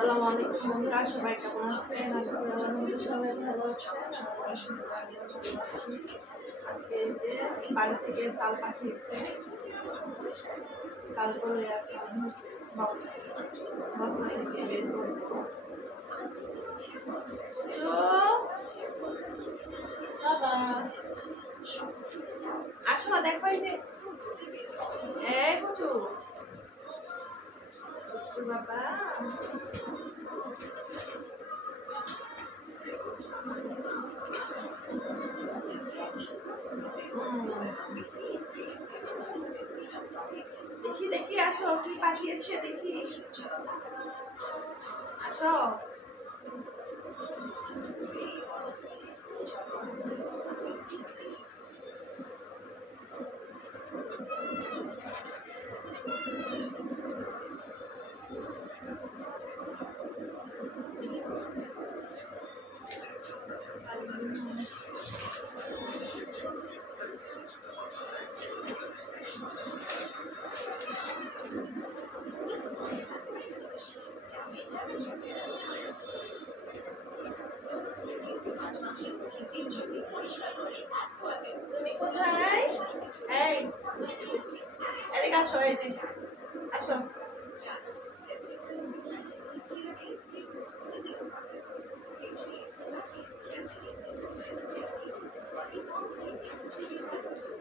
আসসালামু আলাইকুম বন্ধুরা, সবাই কেমন আছেন? আশা করি আল্লাহর রহমতে সবাই ভালো আছেন। আজকে এই যে বাড়ি থেকে চাল পাঠিয়েছে, চালগুলো এখন বস্তা থেকে বের করবো। বাবা আসো না, দেখো এই যে কুচু কুচু বাবা দেখি দেখি আসো, কি পাঠিয়েছে দেখি, আসো। তুমি কোথায়? এই এদিকে আসো, এই যে আসো।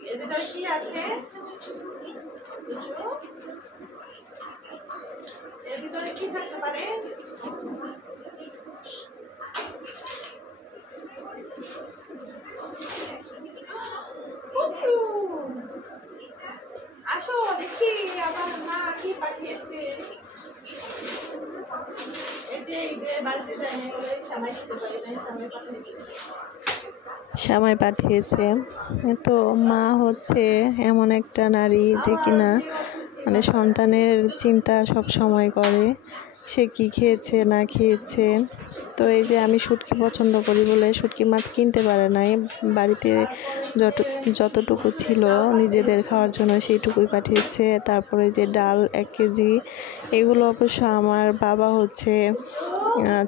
এর ভিতরে কি আছে? এর ভিতরে কি থাকতে পারে? আসো দেখি আমার মা কি পাঠিয়েছে। এই যে বাড়িতে যায়নি বলে সামাই দিতে পারি না, সামাই পাঠিয়েছে। সামাই পাঠিয়েছে। তো মা হচ্ছে এমন একটা নারী যে কিনা মানে সন্তানের চিন্তা সব সময় করে, সে কি খেয়েছে না খেয়েছে। তো এই যে আমি শুটকি পছন্দ করি বলে শুটকি মাছ কিনতে পারে নাই, বাড়িতে যতটুকু ছিল নিজেদের খাওয়ার জন্য সেইটুকুই পাঠিয়েছে। তারপরে যে ডাল 1 কেজি, এগুলো অবশ্য আমার বাবা হচ্ছে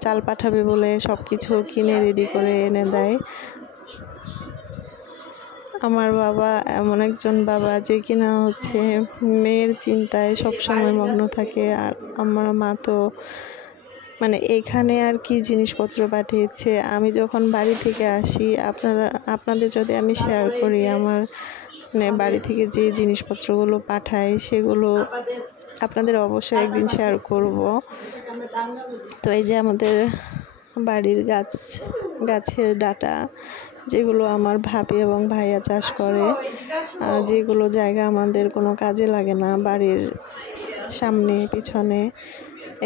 চাল পাঠাবে বলে সব কিছু কিনে রেডি করে এনে দেয়। আমার বাবা এমন একজন বাবা যে কিনা হচ্ছে মেয়ের চিন্তায় সব সময় মগ্ন থাকে। আর আমার মা তো মানে এখানে আর কি জিনিসপত্র পাঠিয়েছে, আমি যখন বাড়ি থেকে আসি আপনাদের যদি আমি শেয়ার করি আমার মানে বাড়ি থেকে যে জিনিসপত্রগুলো পাঠায় সেগুলো আপনাদের অবশ্যই একদিন শেয়ার করব। তো এই যে আমাদের বাড়ির গাছের ডাটা, যেগুলো আমার ভাবি এবং ভাইয়া চাষ করে, যেগুলো জায়গা আমাদের কোনো কাজে লাগে না, বাড়ির সামনে পিছনে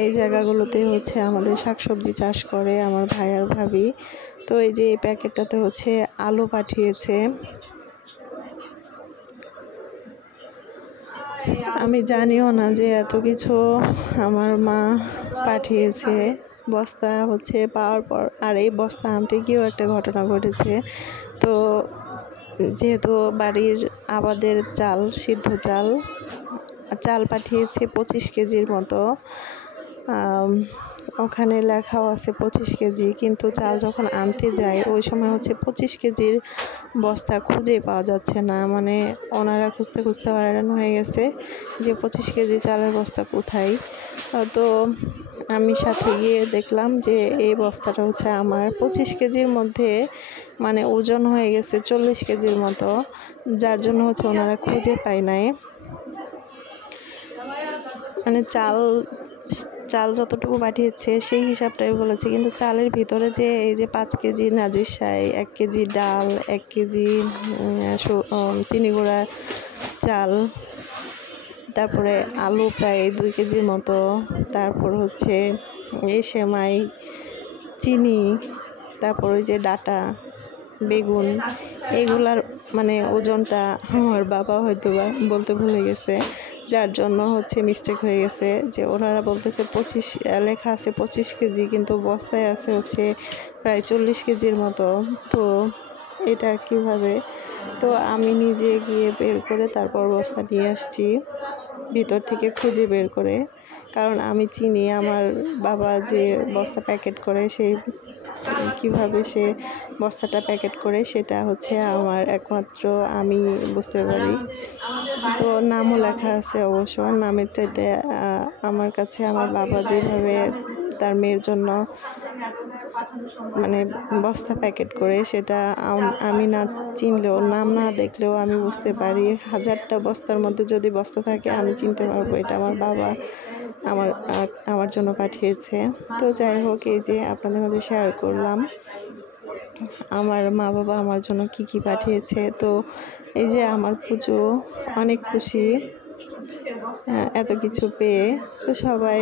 এই জায়গাগুলোতে হচ্ছে আমাদের শাকসবজি চাষ করে আমার ভাই আর ভাবি। তো এই যে এই প্যাকেটটাতে হচ্ছে আলু পাঠিয়েছে। আমি জানিও না যে এত কিছু আমার মা পাঠিয়েছে। বস্তা হচ্ছে পাওয়ার পর আর এই বস্তা আনতে গিয়েও একটা ঘটনা ঘটেছে। তো যেহেতু বাড়ির আবাদের চাল, সিদ্ধ চাল পাঠিয়েছে 25 কেজির মতো। ওখানে লেখাও আছে 25 কেজি, কিন্তু চাল যখন আনতে যায় ওই সময় হচ্ছে 25 কেজির বস্তা খুঁজে পাওয়া যাচ্ছে না। মানে ওনারা খুঁজতে খুঁজতে হয়রান হয়ে গেছে যে 25 কেজি চালের বস্তা কোথায়। তো আমি সাথে গিয়ে দেখলাম যে এই বস্তাটা হচ্ছে আমার 25 কেজির মধ্যে মানে ওজন হয়ে গেছে 40 কেজির মতো, যার জন্য হচ্ছে ওনারা খুঁজে পায় নাই। মানে চাল যতটুকু পাঠিয়েছে সেই হিসাবটাই বলেছে, কিন্তু চালের ভিতরে যে এই যে 5 কেজি নাজিরশাই, 1 কেজি ডাল, 1 কেজি চিনি গুঁড়া চাল, তারপরে আলু প্রায় 2 কেজির মতো, তারপর হচ্ছে এই সেমাই, চিনি, তারপর ওই যে ডাটা, বেগুন, এগুলার মানে ওজনটা আমার বাবা হয়তো বা বলতে ভুলে গেছে, যার জন্য হচ্ছে মিস্টেক হয়ে গেছে। যে ওনারা বলতেছে 25, লেখা আছে 25 কেজি, কিন্তু বস্তায় আছে হচ্ছে প্রায় 40 কেজির মতো। তো এটা কিভাবে? তো আমি নিজে গিয়ে বের করে তারপর বস্তা নিয়ে আসছি ভিতর থেকে খুঁজে বের করে। কারণ আমি চিনি আমার বাবা যে বস্তা প্যাকেট করে সেই কিভাবে সে বস্তাটা প্যাকেট করে সেটা হচ্ছে আমার একমাত্র আমি বুঝতে পারি। তো নামও লেখা আছে অবশ্য, নামের চাইতে আমার কাছে আমার বাবা যেভাবে তার মেয়ের জন্য মানে বস্তা প্যাকেট করে সেটা আমি না চিনলেও, নাম না দেখলেও আমি বুঝতে পারি। 1000টা বস্তার মধ্যে যদি বস্তা থাকে আমি চিনতে পারবো এটা আমার বাবা আমার জন্য পাঠিয়েছে। তো যাই হোক, এই যে আপনাদের মাঝে শেয়ার করলাম আমার মা বাবা আমার জন্য কি কি পাঠিয়েছে। তো এই যে আমার পুজো, অনেক খুশি এত কিছু পেয়ে। তো সবাই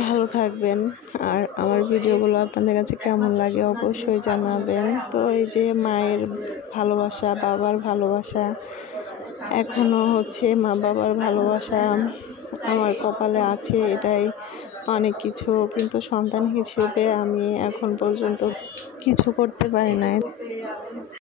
ভালো থাকবেন, আর আমার ভিডিওগুলো আপনাদের কাছে কেমন লাগে অবশ্যই জানাবেন। তো এই যে মায়ের ভালোবাসা, বাবার ভালোবাসা, এখনো হচ্ছে মা বাবার ভালোবাসা আমার কপালে আছে, এটাই অনেক কিছু। কিন্তু সন্তান হিসেবে আমি এখন পর্যন্ত কিছু করতে পারি নাই।